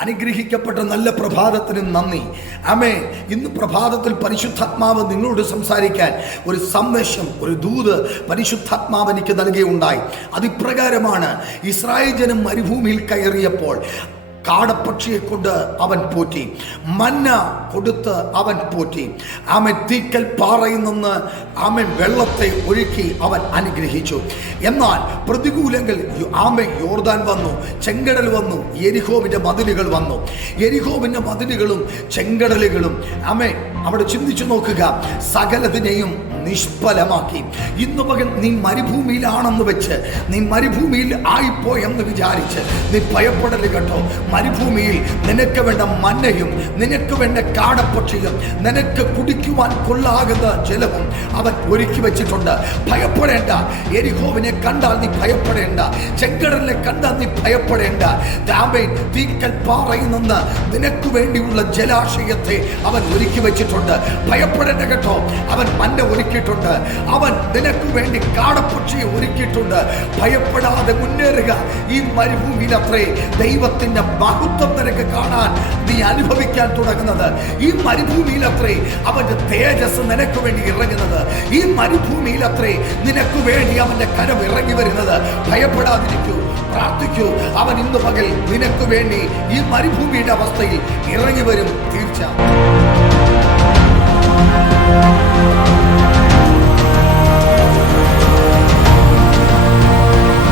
അനുഗ്രഹിക്കപ്പെട്ട നല്ല പ്രഭാതത്തിന് നന്ദി. ആമേൻ. ഇന്ന് പ്രഭാതത്തിൽ പരിശുദ്ധാത്മാവ് നിങ്ങളോട് സംസാരിക്കാൻ ഒരു സന്ദേശം, ഒരു ദൂത് പരിശുദ്ധാത്മാവ് എനിക്ക് നൽകുകയുണ്ടായി. അതിപ്രകാരമാണ്, ഇസ്രായേൽ ജനം മരുഭൂമിയിൽ കയറിയപ്പോൾ കാടപ്പക്ഷിയെ കൊണ്ട് അവൻ പോറ്റി, മന്ന കൊടുത്ത് അവൻ പോറ്റി. ആമൻ. തീക്കൽ പാറയിൽ നിന്ന് ആമൻ വെള്ളത്തെ ഒഴുക്കി അവൻ അനുഗ്രഹിച്ചു. എന്നാൽ പ്രതികൂലങ്ങൾ ആമൻ യോർദാൻ വന്നു, ചെങ്കടൽ വന്നു, യെരിഹോവിന്റെ മതിലുകൾ വന്നു. യെരിഹോവിന്റെ മതിലുകളും ചെങ്കടലുകളും ആമൻ അവിടെ ചിന്തിച്ചു നോക്കുക, സകലതിനെയും നിഷ്ഫലമാക്കി. ഇന്ന് പകൽ നീ മരുഭൂമിയിലാണെന്ന് വെച്ച്, നീ മരുഭൂമിയിൽ ആയിപ്പോയെന്ന് വിചാരിച്ച് നീ ഭയപ്പെടല് കേട്ടോ. മരുഭൂമിയിൽ നിനക്ക് വേണ്ട മന്നയും നിനക്ക് വേണ്ട കാടപ്പക്ഷിയും നിനക്ക് കുടിക്കുവാൻ കൊള്ളാകുന്ന ജലവും അവൻ ഒരുക്കി വെച്ചിട്ടുണ്ട്. ഭയപ്പെടേണ്ട. യെരിഹോവിനെ കണ്ടാൽ നീ ഭയപ്പെടേണ്ട. ചെങ്കടലിനെ കണ്ടാൽ നീ ഭയപ്പെടേണ്ട. ആമേൻ. തീക്കൽ പാറയിൽ നിന്ന് നിനക്ക് വേണ്ടിയുള്ള ജലാശയത്തെ അവൻ ഒരുക്കി വെച്ചിട്ടുണ്ട്. ഭയപ്പെടേണ്ട കേട്ടോ. അവൻ മന്ന ഒരുക്കിയിട്ടുണ്ട്. അവൻ നിനക്ക് വേണ്ടി കാടപ്പക്ഷിയെ ഒരുക്കിയിട്ടുണ്ട്. ഭയപ്പെടാതെ മുന്നേറുക. ഈ മരുഭൂമിയിൽ അത്രേ ദൈവത്തിന്റെ മഹത്വം നിനക്ക് കാണാൻ നീ അനുഭവിക്കാൻ തുടങ്ങുന്നത്. ഈ മരുഭൂമിയിൽ അത്രേ അവന്റെ തേജസ് നിനക്ക് വേണ്ടി ഇറങ്ങുന്നത്. ഈ മരുഭൂമിയിൽ അത്രേ നിനക്ക് വേണ്ടി അവന്റെ കരം ഇറങ്ങി വരുന്നത്. ഭയപ്പെടാതിരിക്കൂ, പ്രാർത്ഥിക്കൂ. അവൻ ഇന്ന് പകൽ നിനക്ക് വേണ്ടി ഈ മരുഭൂമിയുടെ അവസ്ഥയിൽ ഇറങ്ങി വരും. തീർച്ച.